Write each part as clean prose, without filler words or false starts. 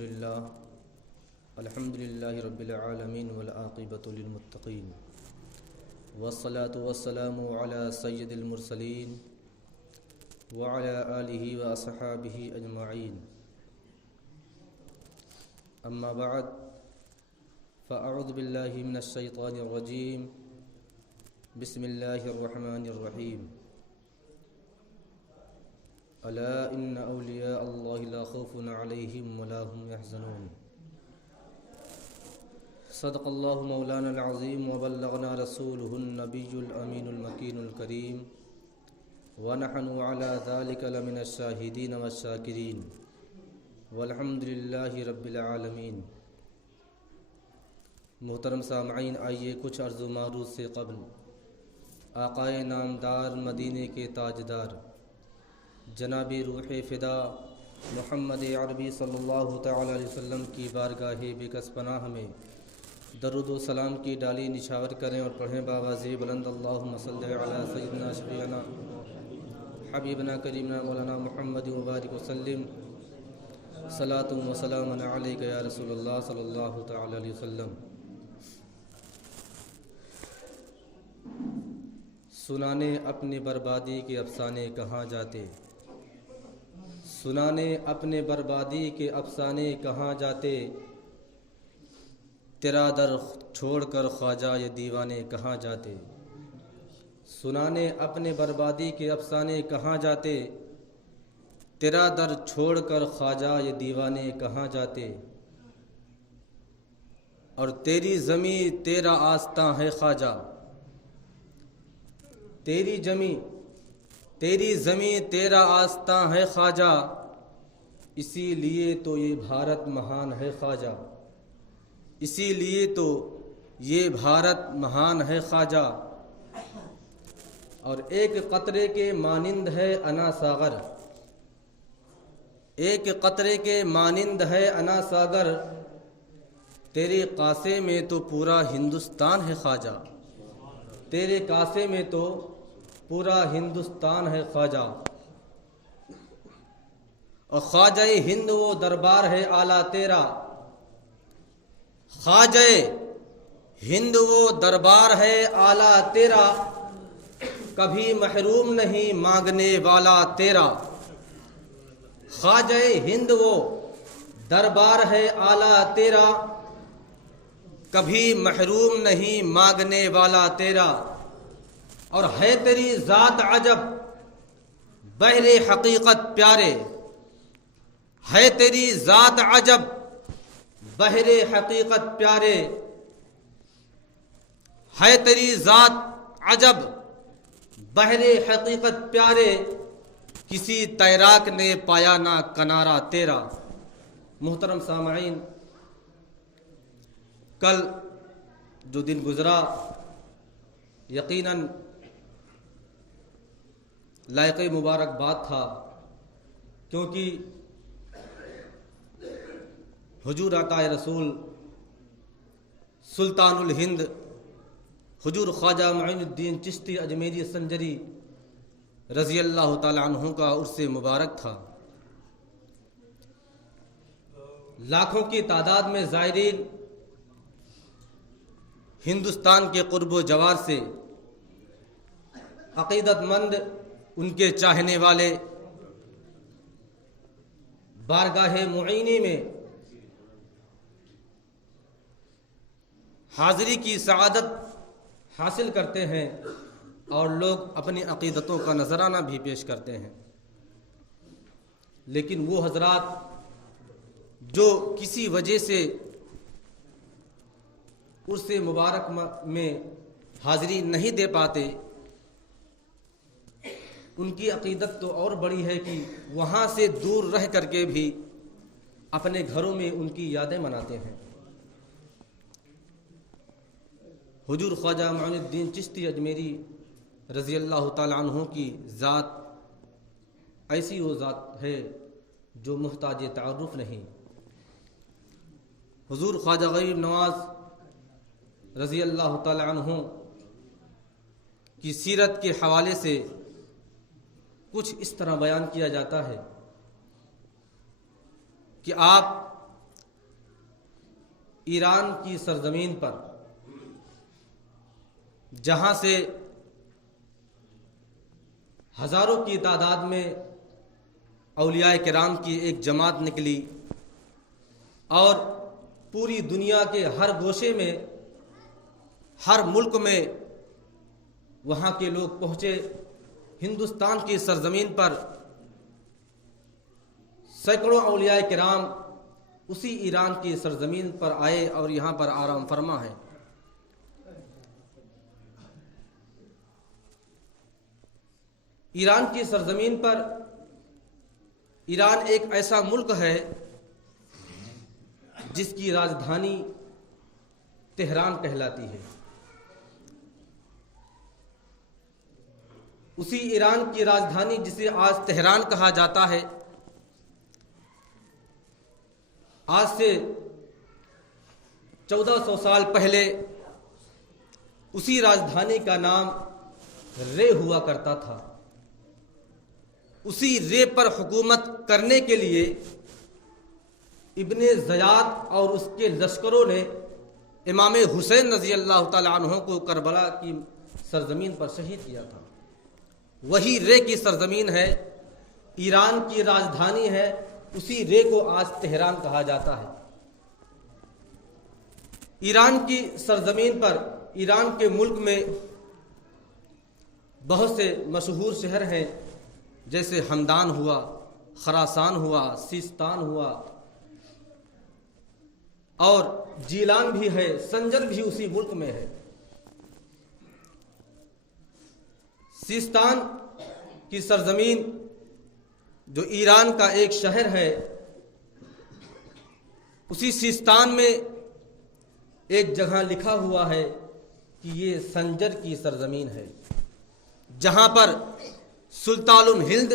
لله الحمد لله رب العالمين والعاقبة للمتقين والصلاة والسلام على سيد المرسلين وعلى آله وأصحابه أجمعين أما بعد فأعوذ بالله من الشيطان الرجيم بسم الله الرحمن الرحيم ألا إن أولياء الله لا خوف عليهم ولا هم يحزنون صدق الله مولانا العظيم وبلغنا رسوله النبي الأمين المكين الكريم ونحن على ذلك لمن الشاهدين والشاكرين والحمد لله رب العالمين۔ محترم سامعین، آئیے کچھ عرض و معروض سے قبل آقائے نامدار مدینے کے تاجدار جناب روح فدا محمد عربی صلی اللہ تعالی علیہ وسلم کی بارگاہ بکس پناہ میں درود و سلام کی ڈالی نچھاور کریں اور پڑھیں باواز بلند اللہم صلی علی سیدنا شفیعنا حبیبنا کریمنا مولانا محمد مبارک وسلم صلاۃ و سلام علیک یا رسول اللہ صلی اللہ تعالی علیہ وسلم۔ سنانے اپنی بربادی کے افسانے کہاں جاتے، سنانے اپنے بربادی کے افسانے کہاں جاتے، تیرا در چھوڑ کر خواجہ یہ دیوانے کہاں جاتے۔ سنانے اپنے بربادی کے افسانے کہاں جاتے، تیرا در چھوڑ کر خواجہ یہ دیوانے کہاں جاتے۔ اور تیری زمیں تیرا آستاں ہے خواجہ، تیری زمیں تیرا آستاں ہے خواجہ، اسی لیے تو یہ بھارت مہان ہے خواجہ، اسی لیے تو یہ بھارت مہان ہے خواجہ۔ اور ایک قطرے کے مانند ہے انا ساغر، ایک قطرے کے مانند ہے انا ساغر، تیرے کاسے میں تو پورا ہندوستان ہے خواجہ، تیرے کاسے میں تو پورا ہندوستان ہے خواجہ۔ اور خواجہ ہند وہ دربار ہے اعلیٰ تیرا، خواجہ ہند وہ دربار ہے اعلیٰ تیرا، کبھی محروم نہیں مانگنے والا تیرا۔ خواجہ ہند وہ دربار ہے اعلیٰ تیرا، کبھی محروم نہیں مانگنے والا تیرا۔ اور ہے تیری ذات عجب بحر حقیقت پیارے، ہے تیری ذات عجب بحر حقیقت پیارے، ہے تیری ذات عجب بحر حقیقت پیارے، کسی تیراک نے پایا نہ کنارہ تیرا۔ محترم سامعین، کل جو دن گزرا یقیناً لائق مبارکباد تھا، کیونکہ حضور آقا رسول سلطان الہند حضور خواجہ معین الدین چشتی اجمیری سنجری رضی اللہ تعالی عنہ کا عرس مبارک تھا۔ لاکھوں کی تعداد میں زائرین ہندوستان کے قرب و جوار سے عقیدت مند، ان کے چاہنے والے بارگاہ معینی میں حاضری کی سعادت حاصل کرتے ہیں، اور لوگ اپنی عقیدتوں کا نذرانہ بھی پیش کرتے ہیں۔ لیکن وہ حضرات جو کسی وجہ سے عرس مبارک میں حاضری نہیں دے پاتے، ان کی عقیدت تو اور بڑی ہے کہ وہاں سے دور رہ کر کے بھی اپنے گھروں میں ان کی یادیں مناتے ہیں۔ حضور خواجہ معین الدین چشتی اجمیری رضی اللہ تعالی عنہ کی ذات ایسی وہ ذات ہے جو محتاج تعارف نہیں۔ حضور خواجہ غریب نواز رضی اللہ تعالی عنہ کی سیرت کے حوالے سے کچھ اس طرح بیان کیا جاتا ہے کہ آپ ایران کی سرزمین پر، جہاں سے ہزاروں کی تعداد میں اولیاء کرام کی ایک جماعت نکلی اور پوری دنیا کے ہر گوشے میں، ہر ملک میں وہاں کے لوگ پہنچے. ہندوستان کی سرزمین پر سینکڑوں اولیاء کرام اسی ایران کی سرزمین پر آئے اور یہاں پر آرام فرما ہے. ایران کی سرزمین پر، ایران ایک ایسا ملک ہے جس کی راجدھانی تہران کہلاتی ہے. اسی ایران کی راجدھانی جسے آج تہران کہا جاتا ہے، آج سے 1400 سال پہلے اسی راجدھانی کا نام رے ہوا کرتا تھا. اسی رے پر حکومت کرنے کے لیے ابن زیاد اور اس کے لشکروں نے امام حسین رضی اللہ تعالی عنہ کو کربلا کی سرزمین پر شہید کیا تھا. وہی رے کی سرزمین ہے، ایران کی راجدھانی ہے. اسی رے کو آج تہران کہا جاتا ہے. ایران کی سرزمین پر، ایران کے ملک میں بہت سے مشہور شہر ہیں، جیسے ہمدان ہوا، خراسان ہوا، سیستان ہوا، اور جیلان بھی ہے، سنجر بھی اسی ملک میں ہے. سیستان کی سرزمین جو ایران کا ایک شہر ہے، اسی سیستان میں ایک جگہ لکھا ہوا ہے کہ یہ سنجر کی سرزمین ہے، جہاں پر سلطان الہند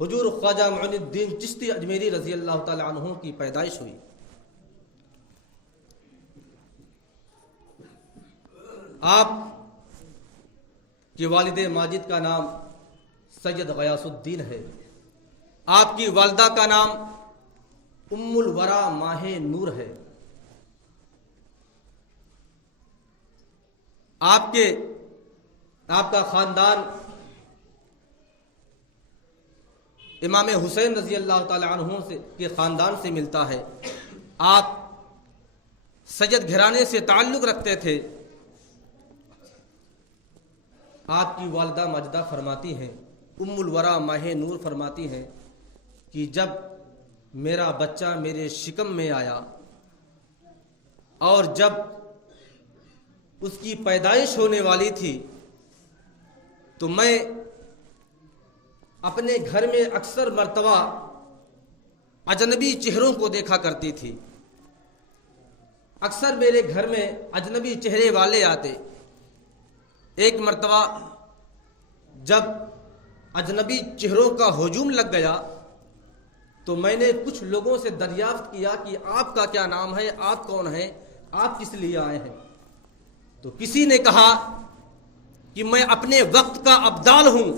حضور خواجہ معین الدین چشتی اجمیری رضی اللہ تعالی عنہ کی پیدائش ہوئی. آپ کے والد ماجد کا نام سید غیاث الدین ہے. آپ کی والدہ کا نام ام الورا ماہ نور ہے. آپ کا خاندان امام حسین رضی اللہ تعالی عنہ کے خاندان سے ملتا ہے. آپ سید گھرانے سے تعلق رکھتے تھے. آپ کی والدہ ماجدہ فرماتی ہیں، ام الورا ماہ نور فرماتی ہیں کہ جب میرا بچہ میرے شکم میں آیا اور جب اس کی پیدائش ہونے والی تھی تو میں اپنے گھر میں اکثر مرتبہ اجنبی چہروں کو دیکھا کرتی تھی. اکثر میرے گھر میں اجنبی چہرے والے آتے. ایک مرتبہ جب اجنبی چہروں کا ہجوم لگ گیا تو میں نے کچھ لوگوں سے دریافت کیا کہ آپ کا کیا نام ہے، آپ کون ہیں، آپ کس لیے آئے ہیں. تو کسی نے کہا کہ میں اپنے وقت کا ابدال ہوں،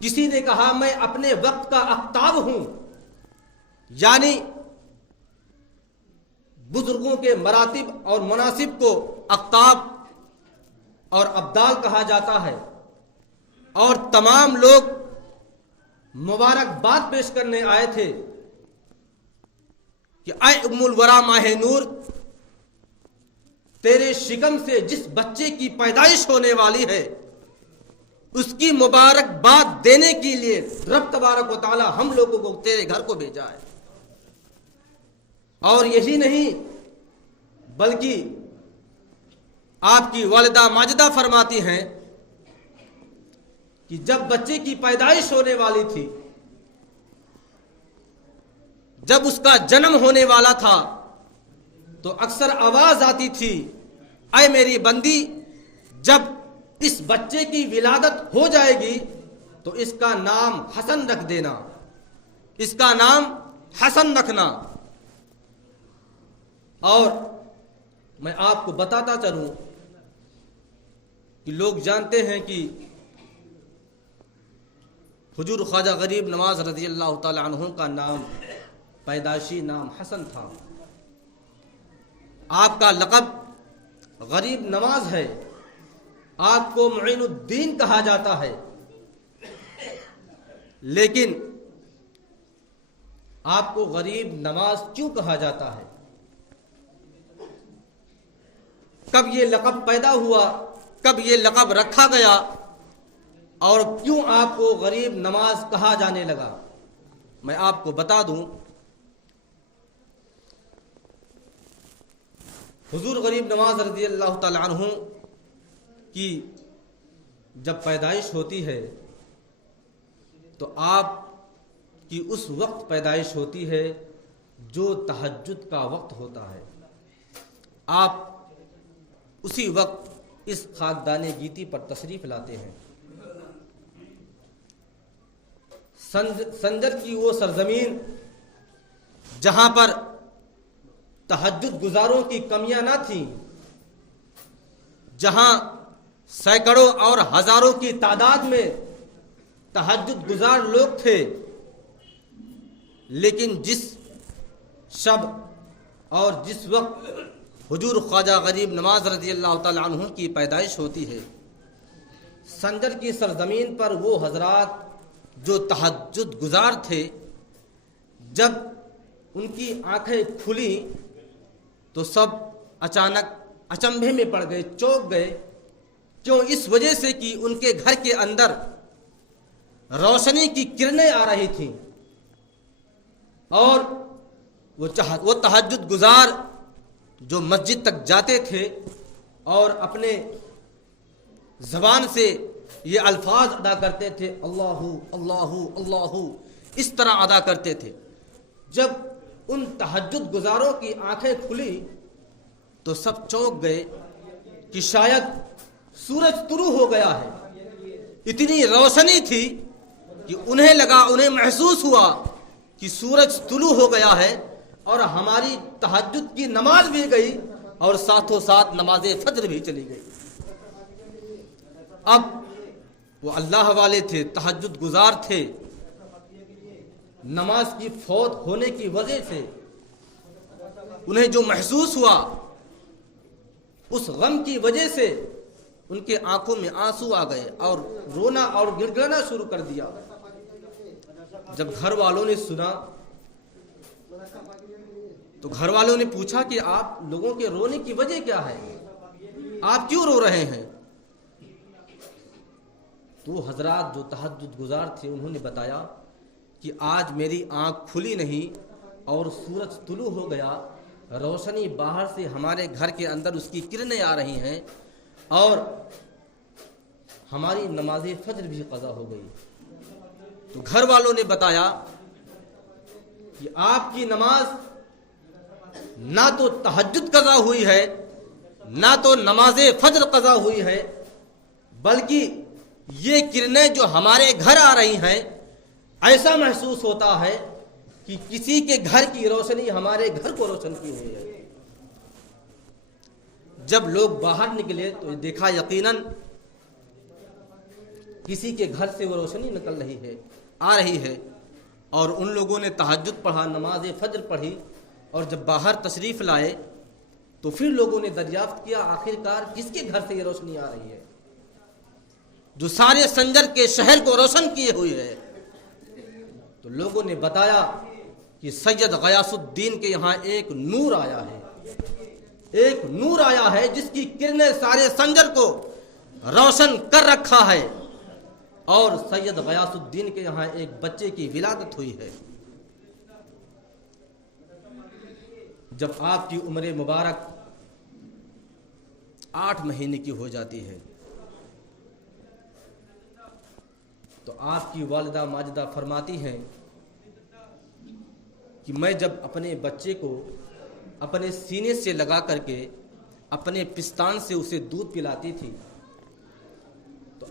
کسی نے کہا میں اپنے وقت کا اقطاب ہوں. یعنی بزرگوں کے مراتب اور مناصب کو اقطاب اور ابدال کہا جاتا ہے. اور تمام لوگ مبارکباد پیش کرنے آئے تھے کہ اے ام الورا ماہ نور، تیرے شکم سے جس بچے کی پیدائش ہونے والی ہے اس کی مبارکباد دینے کے لیے رب تبارک و تعالی ہم لوگوں کو تیرے گھر کو بھیجا ہے. اور یہی نہیں بلکہ آپ کی والدہ ماجدہ فرماتی ہیں کہ جب بچے کی پیدائش ہونے والی تھی، جب اس کا جنم ہونے والا تھا تو اکثر آواز آتی تھی، اے میری بندی، جب اس بچے کی ولادت ہو جائے گی تو اس کا نام حسن رکھ دینا، اس کا نام حسن رکھنا. اور میں آپ کو بتاتا چلوں کہ لوگ جانتے ہیں کہ حضور خواجہ غریب نواز رضی اللہ تعالی عنہ کا نام پیدائشی نام حسن تھا. آپ کا لقب غریب نواز ہے، آپ کو معین الدین کہا جاتا ہے، لیکن آپ کو غریب نواز کیوں کہا جاتا ہے؟ کب یہ لقب پیدا ہوا، کب یہ لقب رکھا گیا، اور کیوں آپ کو غریب نواز کہا جانے لگا؟ میں آپ کو بتا دوں، حضور غریب نواز رضی اللہ تعالی عنہ کی جب پیدائش ہوتی ہے تو آپ کی اس وقت پیدائش ہوتی ہے جو تہجد کا وقت ہوتا ہے۔ آپ اسی وقت اس خاکدان گیتی پر تشریف لاتے ہیں۔ سنجر کی وہ سرزمین جہاں پر تہجد گزاروں کی کمیاں نہ تھیں، جہاں سینکڑوں اور ہزاروں کی تعداد میں تہجد گزار لوگ تھے، لیکن جس شب اور جس وقت حضور خواجہ غریب نواز رضی اللہ تعالی عنہ کی پیدائش ہوتی ہے، سنجر کی سرزمین پر وہ حضرات جو تہجد گزار تھے، جب ان کی آنکھیں کھلی تو سب اچانک اچنبھے میں پڑ گئے، چونک گئے۔ کیوں؟ اس وجہ سے کہ ان کے گھر کے اندر روشنی کی کرنیں آ رہی تھیں، اور وہ تہجد گزار جو مسجد تک جاتے تھے اور اپنے زبان سے یہ الفاظ ادا کرتے تھے، اللہ اللہ اللہ، اس طرح ادا کرتے تھے۔ جب ان تہجد گزاروں کی آنکھیں کھلی تو سب چونک گئے کہ شاید سورج طلوع ہو گیا ہے۔ اتنی روشنی تھی کہ انہیں محسوس ہوا کہ سورج طلوع ہو گیا ہے، اور ہماری تہجد کی نماز بھی گئی اور ساتھوں ساتھ نماز فجر بھی چلی گئی۔ اب وہ اللہ والے تھے، تہجد گزار تھے، نماز کی فوت ہونے کی وجہ سے انہیں جو محسوس ہوا، اس غم کی وجہ سے ان کے آنکھوں میں آنسو آ گئے اور رونا اور گڑگڑانا شروع کر دیا۔ جب گھر والوں نے سنا تو گھر والوں نے پوچھا کہ آپ لوگوں کے رونے کی وجہ کیا ہے، آپ کیوں رو رہے ہیں؟ تو حضرات جو تہجد گزار تھے انہوں نے بتایا کہ آج میری آنکھ کھلی نہیں اور سورج طلوع ہو گیا، روشنی باہر سے ہمارے گھر کے اندر اس کی کرنیں آ رہی ہیں، اور ہماری نماز فجر بھی قضا ہو گئی۔ تو گھر والوں نے بتایا کہ آپ کی نماز نہ تو تہجد قضا ہوئی ہے، نہ تو نماز فجر قضا ہوئی ہے، بلکہ یہ کرنیں جو ہمارے گھر آ رہی ہیں، ایسا محسوس ہوتا ہے کہ کسی کے گھر کی روشنی ہمارے گھر کو روشن کی ہوئی ہے۔ جب لوگ باہر نکلے تو دیکھا یقیناً کسی کے گھر سے وہ روشنی نکل رہی ہے، آ رہی ہے، اور ان لوگوں نے تہجد پڑھا، نماز فجر پڑھی، اور جب باہر تشریف لائے تو پھر لوگوں نے دریافت کیا آخرکار کس کے گھر سے یہ روشنی آ رہی ہے جو سارے سنجر کے شہر کو روشن کیے ہوئی ہے؟ تو لوگوں نے بتایا کہ سید غیاث الدین کے یہاں ایک نور آیا ہے، ایک نور آیا ہے جس کی کرنیں سارے سنجر کو روشن کر رکھا ہے، اور سید غیاث الدین کے یہاں ایک بچے کی ولادت ہوئی ہے۔ جب آپ کی عمر مبارک 8 مہینے کی ہو جاتی ہے تو آپ کی والدہ ماجدہ فرماتی ہیں کہ میں جب اپنے بچے کو اپنے سینے سے لگا کر کے اپنے پستان سے اسے دودھ پلاتی تھی تو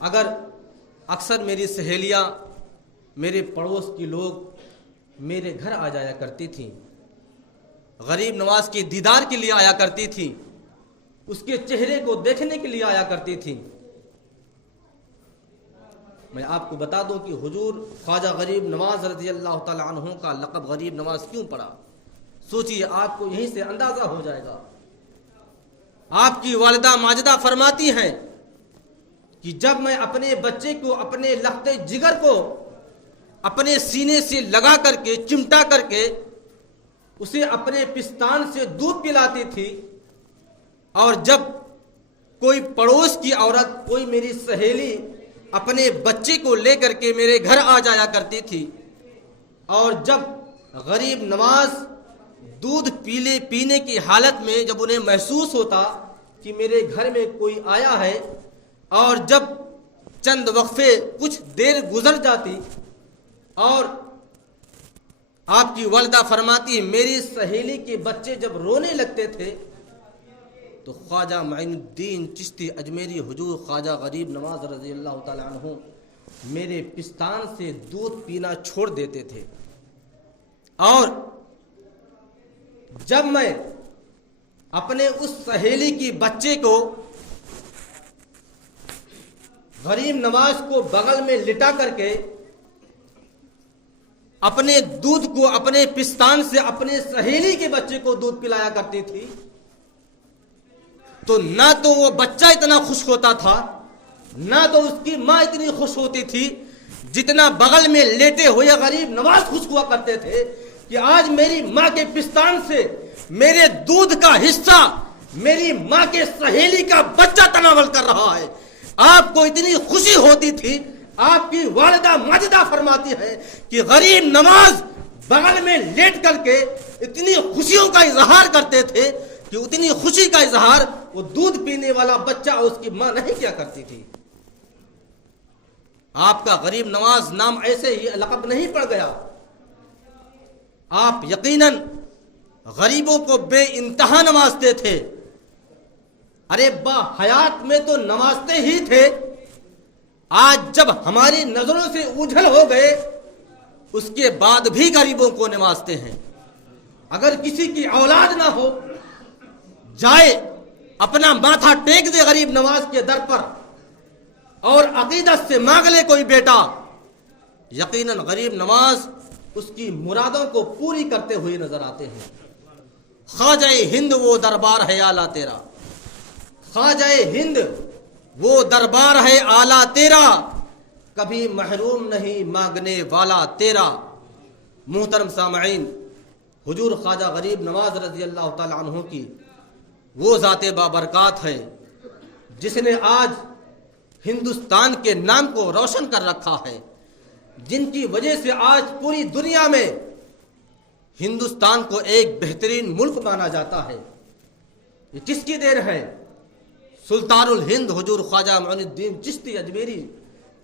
اکثر میری سہیلیاں، میرے پڑوس کی لوگ میرے گھر آ جایا کرتی تھیں، غریب نواز کے دیدار کے لیے آیا کرتی تھیں، اس کے چہرے کو دیکھنے کے لیے آیا کرتی تھیں۔ میں آپ کو بتا دوں کہ حضور خواجہ غریب نواز رضی اللہ تعالی عنہ کا لقب غریب نواز کیوں پڑا؟ سوچئے، آپ کو یہیں سے اندازہ ہو جائے گا آپ کی والدہ ماجدہ فرماتی ہیں کہ جب میں اپنے بچے کو، اپنے لخت جگر کو اپنے سینے سے لگا کر کے، چمٹا کر کے اسے اپنے پستان سے دودھ پلاتی تھی، اور جب کوئی پڑوس کی عورت، کوئی میری سہیلی اپنے بچے کو لے کر کے میرے گھر آ جایا کرتی تھی، اور جب غریب نواز دودھ پینے کی حالت میں جب انہیں محسوس ہوتا کہ میرے گھر میں کوئی آیا ہے، اور جب چند وقفے کچھ دیر گزر جاتی اور آپ کی والدہ فرماتی میری سہیلی کے بچے جب رونے لگتے تھے تو خواجہ معین الدین چشتی اجمیری حضور خواجہ غریب نواز رضی اللہ تعالیٰ عنہ میرے پستان سے دودھ پینا چھوڑ دیتے تھے، اور جب میں اپنے اس سہیلی کی بچے کو، غریب نواز کو بغل میں لٹا کر کے اپنے دودھ کو اپنے پستان سے اپنے سہیلی کے بچے کو دودھ پلایا کرتی تھی، تو نہ تو وہ بچہ اتنا خوش ہوتا تھا، نہ تو اس کی ماں اتنی خوش ہوتی تھی جتنا بغل میں لیٹے ہوئے غریب نواز خوش ہوا کرتے تھے کہ آج میری ماں کے پستان سے میرے دودھ کا حصہ میری ماں کے سہیلی کا بچہ تناول کر رہا ہے۔ آپ کو اتنی خوشی ہوتی تھی۔ آپ کی والدہ ماجدہ فرماتی ہے کہ غریب نواز بغل میں لیٹ کر کے اتنی خوشیوں کا اظہار کرتے تھے کہ اتنی خوشی کا اظہار وہ دودھ پینے والا بچہ اور اس کی ماں نہیں کیا کرتی تھی۔ آپ کا غریب نواز نام ایسے ہی لقب نہیں پڑ گیا، آپ یقیناً غریبوں کو بے انتہا نوازتے تھے۔ ارے با حیات میں تو نوازتے ہی تھے، آج جب ہماری نظروں سے اوجھل ہو گئے اس کے بعد بھی غریبوں کو نوازتے ہیں۔ اگر کسی کی اولاد نہ ہو جائے اپنا ماتھا ٹیک دے غریب نواز کے در پر اور عقیدت سے مانگ لے کوئی بیٹا، یقیناً غریب نواز اس کی مرادوں کو پوری کرتے ہوئے نظر آتے ہیں۔ خواجہ ہند وہ دربار ہے اعلیٰ تیرا، خواجہ ہند وہ دربار ہے اعلیٰ تیرا، کبھی محروم نہیں مانگنے والا تیرا۔ محترم سامعین، حضور خواجہ غریب نواز رضی اللہ تعالی عنہ کی وہ ذات بابرکات ہے جس نے آج ہندوستان کے نام کو روشن کر رکھا ہے، جن کی وجہ سے آج پوری دنیا میں ہندوستان کو ایک بہترین ملک مانا جاتا ہے۔ یہ کس کی دین ہے؟ سلطان الہند حضور خواجہ معین الدین چشتی اجمیری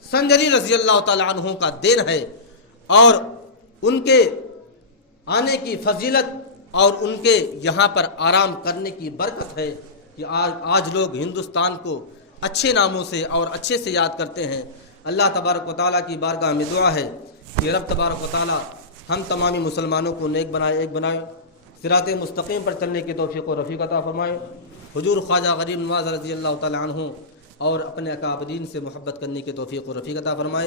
سنجری رضی اللہ تعالی عنہ کا دین ہے، اور ان کے آنے کی فضیلت اور ان کے یہاں پر آرام کرنے کی برکت ہے کہ آج لوگ ہندوستان کو اچھے ناموں سے اور اچھے سے یاد کرتے ہیں۔ اللہ تبارک و تعالیٰ کی بارگاہ میں دعا ہے کہ رب تبارک و تعالیٰ ہم تمامی مسلمانوں کو نیک بنائے، ایک بنائے، صراط مستقیم پر چلنے کی توفیق و رفیق عطا فرمائے۔ حضور خواجہ غریب نواز رضی اللہ تعالی عنہ اور اپنے اکابرین سے محبت کرنے کی توفیق و رفیق عطا فرمائے۔